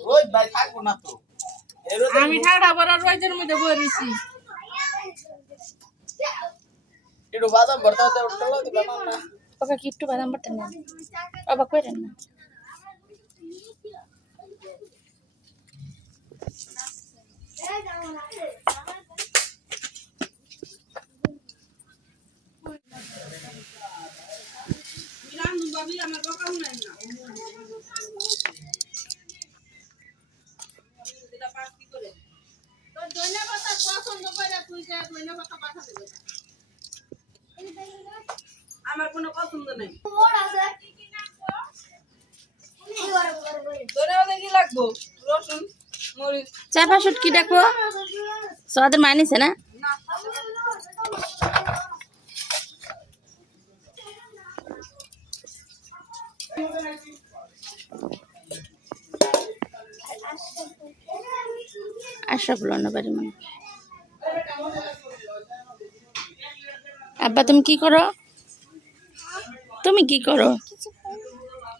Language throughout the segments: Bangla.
রোজ ভাই থাকবো না তো আমি ঠাডা বড় রোজের মধ্যে বইছি একটু বাদাম ভর্তা হতে উঠলো দিবা না ওকে কি একটু বাদাম ভর্তা নেন অবাক করেন না ভাবি আমার কথা শুনাই না এটা পাস কি করে তোর ধন্যবাদ পছন্দ করে তুই যে ধন্যবাদ পাঠা দেবে আমার কোনো পছন্দ নাই ধন্যবাদ কি লাগবো রসুন মরিচ চাপা শুটকি দেখো স্বাদের মানিছে না না আশা বলো না বাড়ি মানে আব্বা তুমি কি করো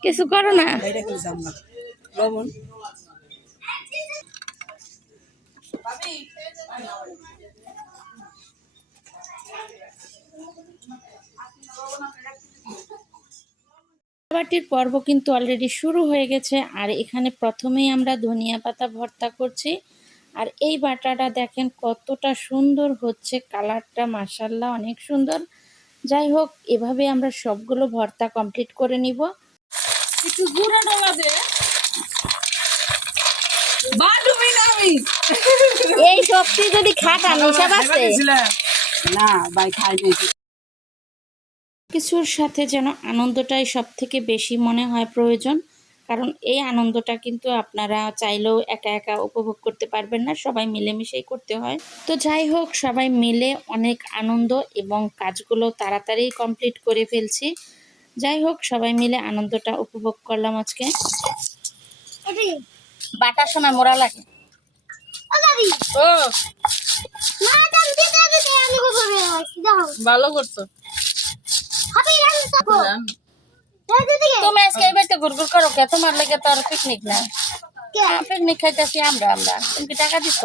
কিছু করো না বাইরে করে যাম না লবণ ভাবি বাটির পর্ব কিন্তু অলরেডি শুরু হয়ে গেছে আর এখানে প্রথমেই আমরা ধনিয়া পাতা ভর্তা করছি আর এই বাটাটা দেখেন কতটা সুন্দর হচ্ছে কালারটা মাশাআল্লাহ অনেক সুন্দর যাই হোক এভাবে আমরা সবগুলো ভর্তা কমপ্লিট করে নিব একটু গুঁড়ো ডলা দে বাডু মিনামি এই শক্তি যদি খাটান হিসাব আছে না ভাই খাই নাই কিছুর সাথে যেন আনন্দটাই সব থেকে বেশি মনে হয় প্রয়োজন কারণ এই আনন্দটা কিন্তু আপনারা চাইলেও একা একা উপভোগ করতে পারবেন না সবাই মিলেমিশেই করতে হয় তো যাই হোক সবাই মিলে অনেক আনন্দ এবং কাজগুলো তাড়াতাড়ি কমপ্লিট করে ফেলছি যাই হোক সবাই মিলে আনন্দটা উপভোগ করলাম আজকে বাটার সময় মোড়া লাগে ও ভালো করছো তুমি আজকে এই বাড়িতে ঘুরঘুর করো কে তোমার লেগে তো আর পিকনিক না পিকনিক খাইতেছি আমরা তুমি কি টাকা দিচ্ছ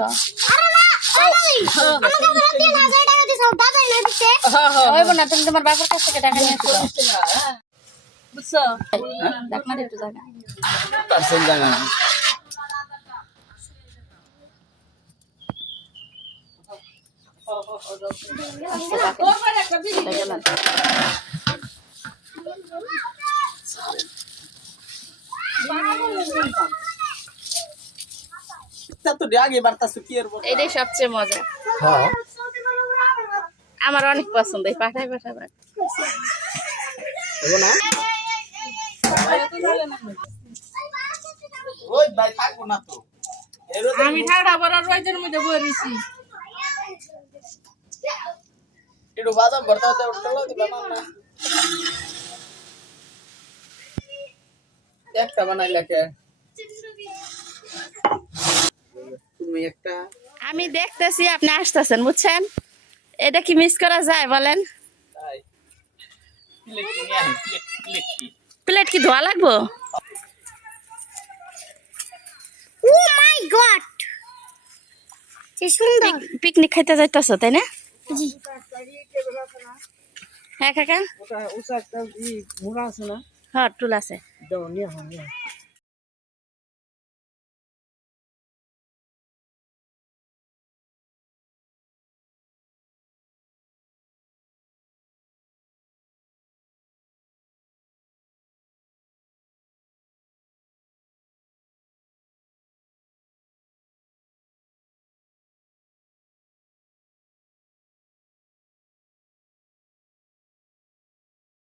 হইব না তুমি তোমার বাবার কাছ থেকে টাকা নিয়ে বুঝছো ডাকনার একটু জায়গা পার্সেল জায়গা না তোর একটা বিড়ি তো আগে বার্তা সুকিয়ের বল এটাই সবচেয়ে মজা হ্যাঁ আমার অনেক পছন্দ এই পাঠায় পাঠাবার না রোজ ভাই থাকবো না তো আমি ঠাডা বড় রোজের মধ্যে বইছি একটু বাদাম ভর্তা হতে উঠলো দিবা না একটা বানাইলে কে তুমি একটা আমি দেখতেছি আপনি আসতেছেন বুঝছেন এটা কি মিস করা যায় বলেন তাই প্লেট নিয়ে আয় প্লেট প্লেট কি ধোয়া লাগবো ও মাই গড কি সুন্দর পিকনিক খাইতে যাইতাছ তাই না জি হ্যাঁ কাকা ওটা একটা মুড়া আছে না হ্যাঁ টুল আছে দাও নিয়ে